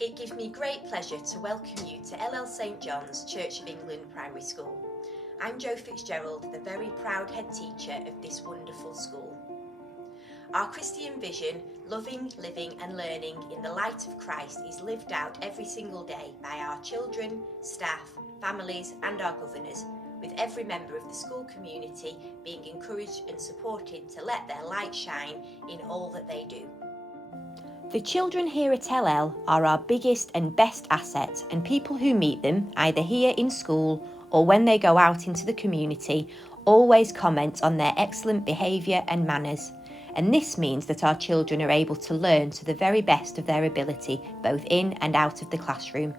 It gives me great pleasure to welcome you to Ellel St John's Church of England Primary School. I'm Jo Fitzgerald, the very proud head teacher of this wonderful school. Our Christian vision, loving, living and learning in the light of Christ, is lived out every single day by our children, staff, families and our governors, with every member of the school community being encouraged and supported to let their light shine in all that they do. The children here at Ellel are our biggest and best asset, and people who meet them, either here in school or when they go out into the community, always comment on their excellent behaviour and manners. And this means that our children are able to learn to the very best of their ability, both in and out of the classroom.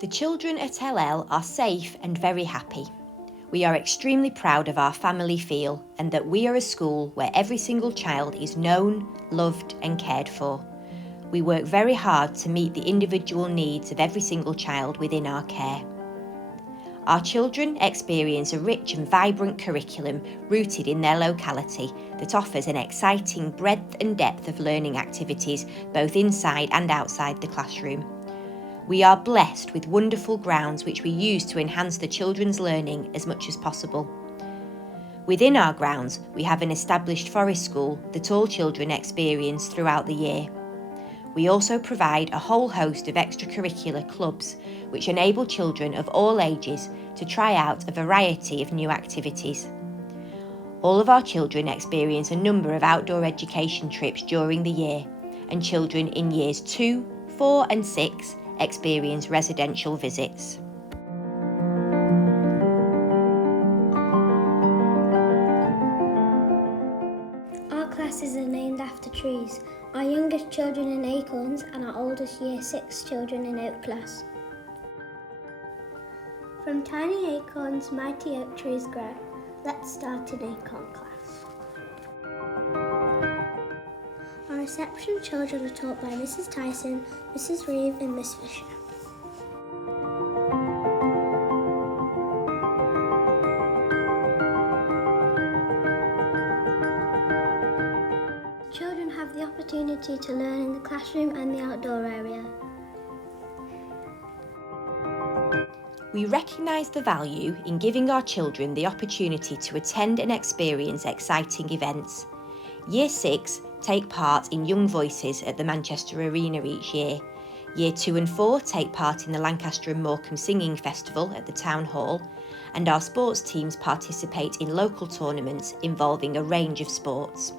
The children at Ellel are safe and very happy. We are extremely proud of our family feel and that we are a school where every single child is known, loved and cared for. We work very hard to meet the individual needs of every single child within our care. Our children experience a rich and vibrant curriculum rooted in their locality that offers an exciting breadth and depth of learning activities both inside and outside the classroom. We are blessed with wonderful grounds which we use to enhance the children's learning as much as possible. Within our grounds, we have an established forest school that all children experience throughout the year. We also provide a whole host of extracurricular clubs which enable children of all ages to try out a variety of new activities. All of our children experience a number of outdoor education trips during the year, and children in years 2, 4 and 6 experience residential visits. Our classes are named after trees. Our youngest children in Acorns and our oldest Year 6 children in Oak class. From tiny acorns, mighty oak trees grow. Let's start an acorn class. Our reception children are taught by Mrs. Tyson, Mrs. Reeve and Miss Fisher. Children have the opportunity to learn in the classroom and the outdoor area. We recognise the value in giving our children the opportunity to attend and experience exciting events. Year 6 take part in Young Voices at the Manchester Arena each year. Year 2 and 4 take part in the Lancaster and Morecambe Singing Festival at the Town Hall, and our sports teams participate in local tournaments involving a range of sports.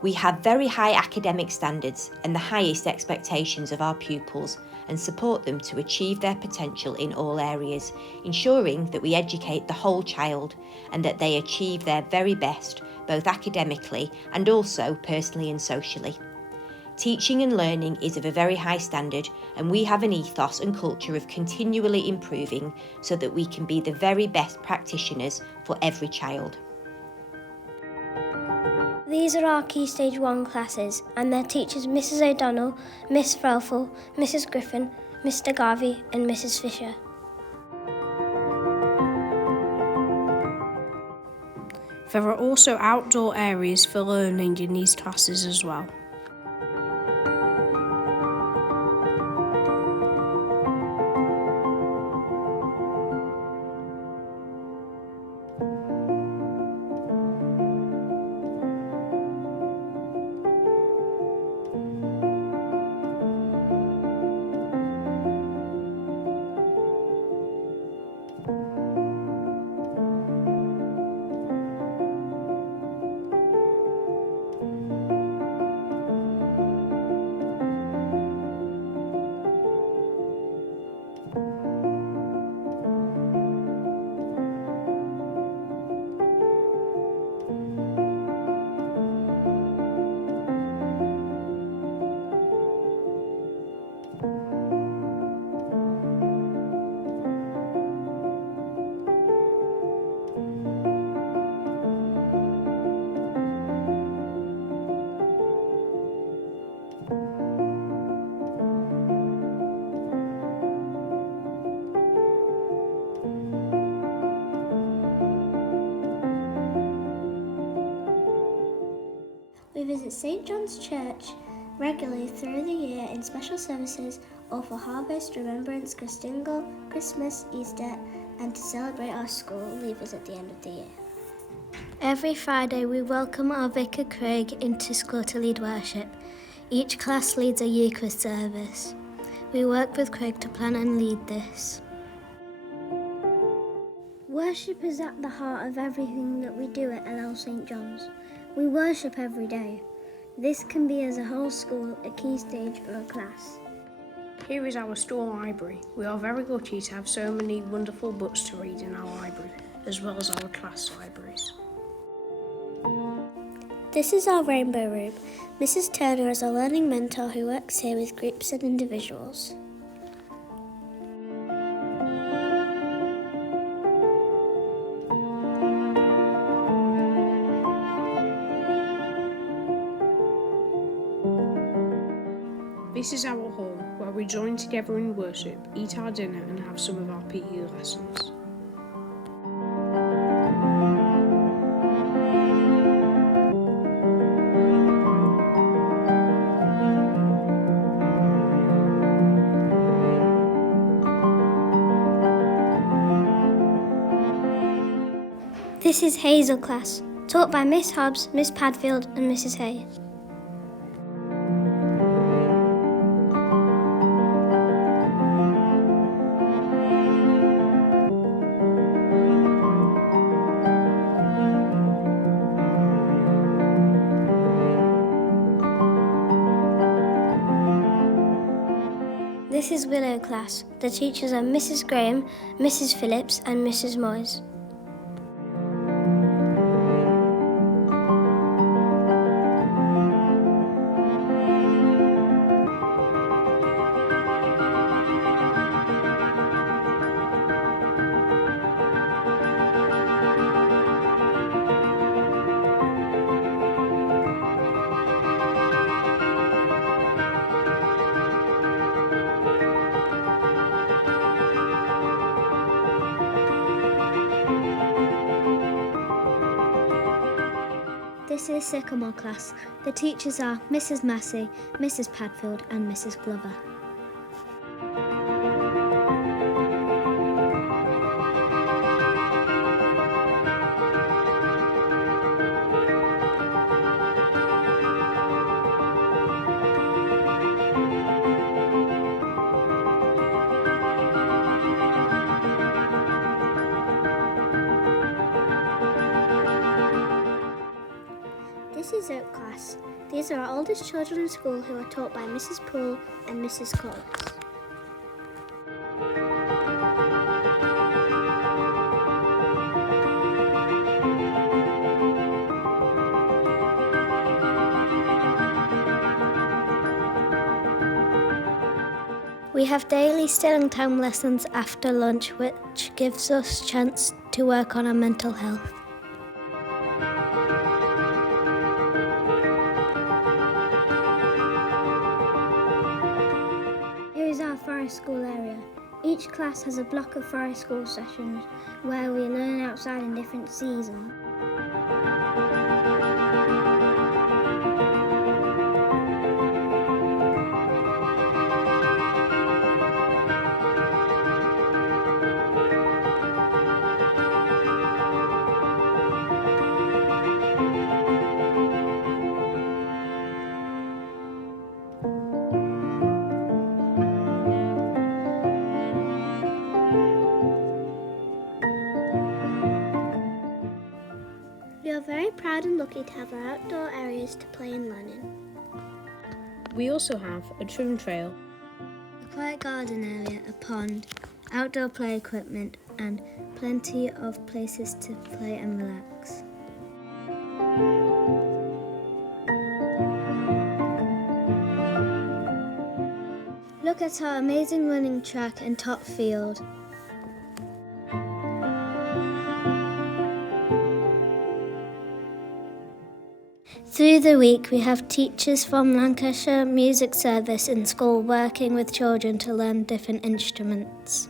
We have very high academic standards and the highest expectations of our pupils and support them to achieve their potential in all areas, ensuring that we educate the whole child and that they achieve their very best, both academically and also personally and socially. Teaching and learning is of a very high standard, and we have an ethos and culture of continually improving so that we can be the very best practitioners for every child. These are our Key Stage 1 classes and their teachers Mrs. O'Donnell, Miss Frelful, Mrs. Griffin, Mr. Garvey and Mrs. Fisher. There are also outdoor areas for learning in these classes as well. We visit St John's Church regularly through the year in in special services or for Harvest, Remembrance, Christingle, Christmas, Easter, and to celebrate our school leavers at the end of the year. Every Friday we welcome our Vicar Craig into school to lead worship. Each class leads a Eucharist service. We work with Craig to plan and lead this. Worship is at the heart of everything that we do at Ellel St John's. We worship every day. This can be as a whole school, a key stage, or a class. Here is our store library. We are very lucky to have so many wonderful books to read in our library, as well as our class libraries. This is our rainbow room. Mrs. Turner is a learning mentor who works here with groups and individuals. This is our hall, where we join together in worship, eat our dinner and have some of our PE lessons. This is Hazel class, taught by Miss Hobbs, Miss Padfield and Mrs. Hay. This is Willow class. The teachers are Mrs. Graham, Mrs. Phillips and Mrs. Moyes. This is Sycamore class. The teachers are Mrs. Massey, Mrs. Padfield and Mrs. Glover. This is Oak class. These are our oldest children in school who are taught by Mrs. Poole and Mrs. Collins. We have daily Stilling Time lessons after lunch, which gives us a chance to work on our mental health. Here is our forest school area. Each class has a block of forest school sessions where we learn outside in different seasons. We are very proud and lucky to have our outdoor areas to play and learn in. We also have a trim trail, A quiet garden area, a pond, outdoor play equipment and plenty of places to play and relax. Look at our amazing running track and top field. Through the week, we have teachers from Lancashire Music Service in school working with children to learn different instruments.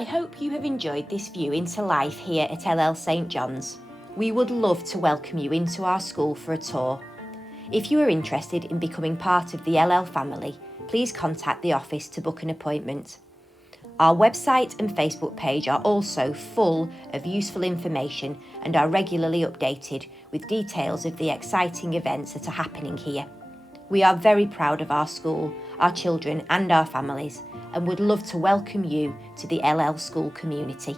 I hope you have enjoyed this view into life here at Ellel St John's. We would love to welcome you into our school for a tour. If you are interested in becoming part of the Ellel family, please contact the office to book an appointment. Our website and Facebook page are also full of useful information and are regularly updated with details of the exciting events that are happening here. We are very proud of our school, our children and our families, and would love to welcome you to the Ellel school community.